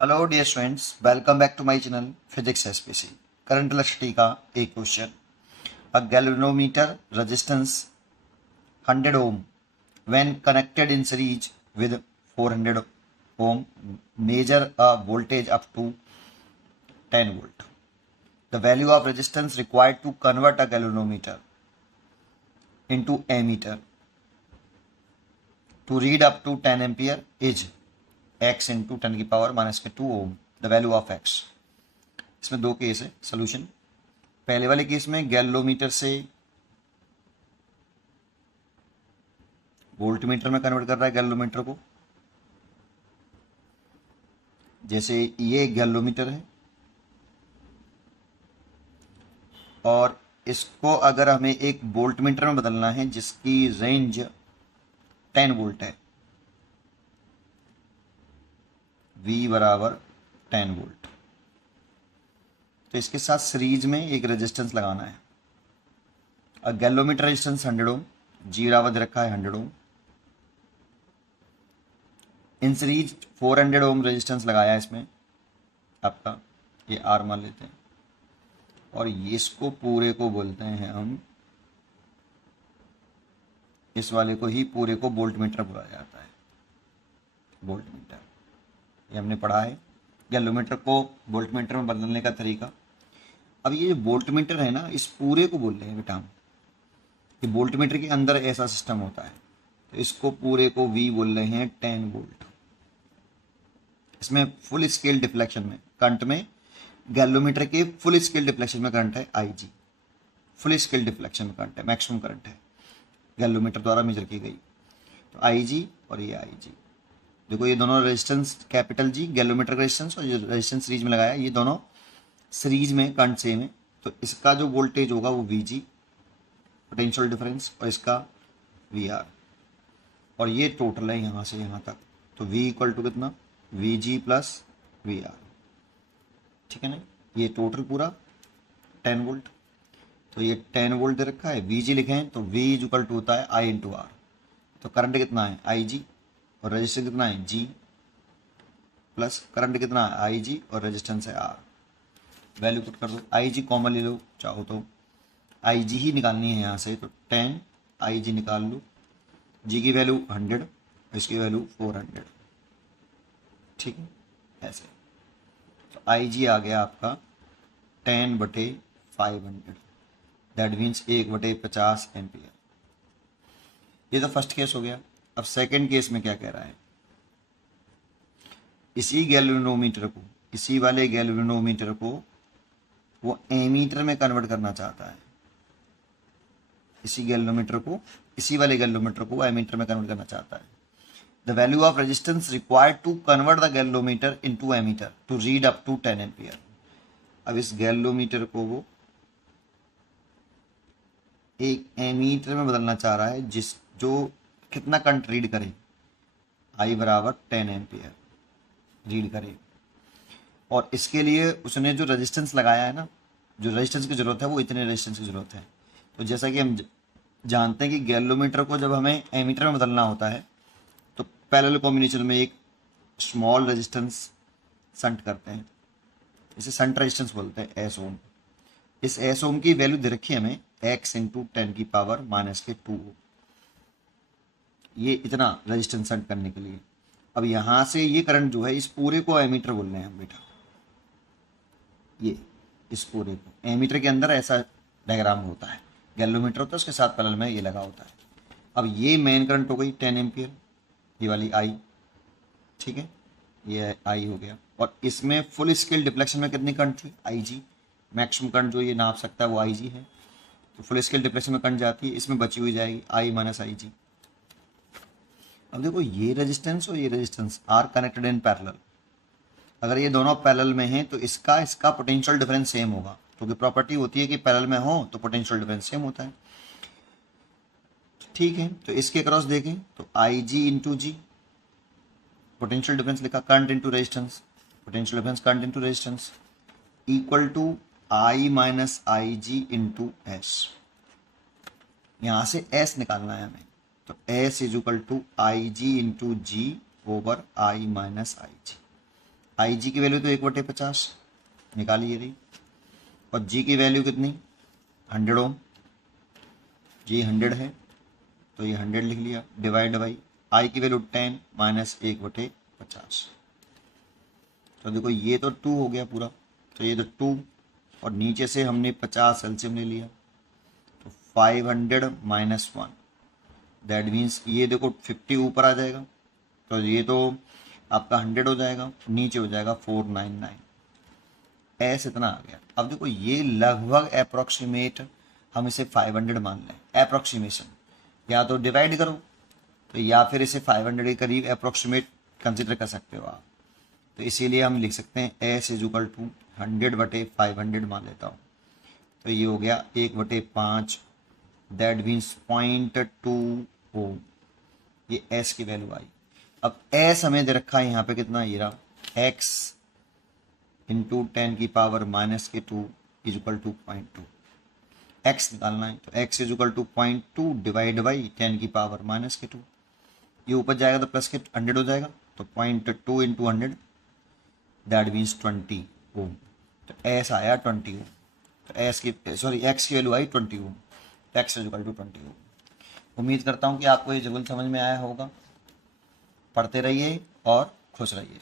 Hello dear students, welcome back to my channel physics SPC. Current electricity का एक question. A galvanometer resistance 100 ohm when connected in series with 400 ohm measure a voltage up to 10 volt. The value of resistance required to convert a galvanometer into ammeter to read up to 10 ampere is x into 10 की power minus के 2 ohm. The value of x. इसमें दो case है solution. पहले वाले case में galvanometer से voltmeter में कन्वर्ट कर रहा है गैल्वेनोमीटर को। जैसे ये एक गैल्वेनोमीटर है और इसको अगर हमें एक वोल्टमीटर में बदलना है जिसकी रेंज 10 वोल्ट है, V बराबर 10 वोल्ट, तो इसके साथ सीरीज में एक रेजिस्टेंस लगाना है। और गैल्वेनोमीटर रेजिस्टेंस 100 ओम, G बराबर दे रखा है 100 ओम। इन सीरीज 400 ओम रेजिस्टेंस लगाया है इसमें आपका, ये R मान लेते हैं और इसको पूरे को बोलते हैं हम, इस वाले को ही पूरे को वोल्टमीटर बोला जाता है। वोल्टमीटर ये हमने पढ़ा है, गैल्वेनोमीटर को वोल्टमीटर में बदलने का तरीका। अब ये जो वोल्टमीटर है ना, इस पूरे को बोल रहे हैं बेटा हम, ये वोल्टमीटर के अंदर ऐसा सिस्टम होता है, तो इसको पूरे को V बोल रहे हैं 10 वोल्ट। इसमें फुल स्केल डिफ्लेक्शन में करंट में, गैल्वेनोमीटर के फुल स्केल डिफ्लेक्शन में करंट है IG। फुल स्केल डिफ्लेक्शन में करंट है, मैक्सिमम करंट है गैल्वेनोमीटर द्वारा मेजर की गई, तो IG और ये IG। देखो ये दोनों रेजिस्टेंस कैपिटल G गैल्वेनोमीटर का रेजिस्टेंस, और जो रेजिस्टेंस सीरीज में लगाया ये दोनों सीरीज में करंट सेम है, तो इसका जो वोल्टेज होगा वो VG पोटेंशियल डिफरेंस और इसका VR, और ये टोटल है यहाँ से यहाँ तक, तो V इक्वल टू कितना VG प्लस VR। ठीक है ना, ये टोटल पूरा 10 वोल्ट, तो ये 10 वोल्ट दे रखा है। VG लिखें तो V इक्वल टू होता है I इंटू R, तो करंट कितना है IG और रेजिस्टेंस कितना है G, प्लस करंट कितना है IG और रेजिस्टेंस है R। वैल्यू पुट कर दो, IG कॉमन ले लो चाहो तो, IG ही निकालनी है यहाँ से, तो 10 IG निकाल लो, G की वैल्यू 100, इसकी वैल्यू 400। ठीक है, ऐसे तो IG आ गया आपका 10/500, दैट मीन्स 1/50 एम्पियर। ये तो फर्स्ट केस हो गया। अब सेकंड केस में क्या कह रहा है, इसी गैल्वेनोमीटर को, इसी वाले गैल्वेनोमीटर को वो एमीटर में कन्वर्ट करना चाहता है। इसी गैल्वेनोमीटर को, इसी वाले गैल्वेनोमीटर को एमीटर में कन्वर्ट करना चाहता है। The value of resistance required to convert the galvanometer into ammeter to read up to 10 ampere. अब इस गैल्वेनोमीटर को वो एक एमीटर में बदलना चाह रहा है जो कितना करंट रीड करे, I बराबर 10 एम्पियर रीड करे। और इसके लिए उसने जो रेजिस्टेंस लगाया है ना, जो रेजिस्टेंस की ज़रूरत है वो इतने रेजिस्टेंस की ज़रूरत है। तो जैसा कि हम जानते हैं कि गैल्वेनोमीटर को जब हमें एमीटर में बदलना होता है तो पैरेलल कॉम्बिनेशन में एक स्मॉल रेजिस्टेंस संट करते हैं, इसे संट रेजिस्टेंस बोलते हैं, S ओम। इस S ओम की वैल्यू दे रखी है हमें x इंटू 10 की पावर माइनस के 2, ये इतना रेजिस्टेंस संट करने के लिए। अब यहाँ से ये करंट जो है, इस पूरे को एमीटर बोल रहे हैं हम बेटा, ये इस पूरे को एमीटर के अंदर ऐसा डायग्राम होता है, गैल्वेनोमीटर होता है उसके साथ पैरेलल में ये लगा होता है। अब ये मेन करंट हो गई 10 एम्पियर, ये वाली I, ठीक है, ये I हो गया। और इसमें फुल स्केल डिफ्लेक्शन में कितनी करंट थी IG, मैक्सिमम करंट जो ये नाप सकता है वो IG है, तो फुल स्केल डिफ्लेक्शन में करंट जाती है, इसमें बची हुई जाएगी I माइनस IG। अब देखो ये रेजिस्टेंस और ये resistance R connected in parallel, अगर ये दोनों पैरेलल में हैं तो इसका पोटेंशियल डिफरेंस सेम होगा, क्योंकि प्रॉपर्टी होती है कि पैरेलल में हो तो पोटेंशियल डिफरेंस सेम होता है। ठीक है, तो इसके क्रॉस देखें तो IG into G, potential difference लिखा, current into resistance, potential difference current into resistance, equal to I minus IG into S. यहाँ से S निकालना है हमें, तो S is equal to IG into G over I minus IG। I G की value तो 1/50 निकाली ये रही, और जी की वैल्यू कितनी 100 ओम, जी 100 है तो ये 100 लिख लिया, डिवाइड बाई आई की वैल्यू 10 माइनस 1/50। तो देखो ये तो 2 हो गया पूरा, तो ये तो 2, और नीचे से हमने 50 एलसीएम ले लिया, तो 500 माइनस 1, दैट मीन्स ये देखो 50 ऊपर आ जाएगा, तो ये तो आपका 100 हो जाएगा, नीचे हो जाएगा 499, ऐसे इतना आ गया। अब देखो ये लगभग अप्रोक्सीमेट हम इसे 500 मान लें, अप्रोक्सीमेशन, या तो डिवाइड करो तो या फिर इसे 500 के करीब अप्रोक्सीमेट कंसिडर कर सकते हो आप। तो इसीलिए हम लिख सकते हैं एस इज इक्वल टू 100/500 मान लेता हूँ, तो ये हो गया 1/5, दैट मीन्स 0.2 ओम, ये एस की वैल्यू आई। अब एस हमें दे रखा है यहाँ पे कितना, ये रहा X into 10⁻⁻2 is equal to 0.2, X निकालना है, तो X is equal to 0.2 divide by 10⁻⁻2, ये ऊपर जाएगा तो प्लस के 100 हो जाएगा, तो 0.2 इंटू 100 दैट मीन्स 20 ओम, तो एस आया 20 ओम, तो एस की सॉरी एक्स की वैल्यू आई 20 ओम, तो एक्स इज इक्वल टू 20 ओम। उम्मीद करता हूँ कि आपको ये जरूर समझ में आया होगा। पढ़ते रहिए और खुश रहिए।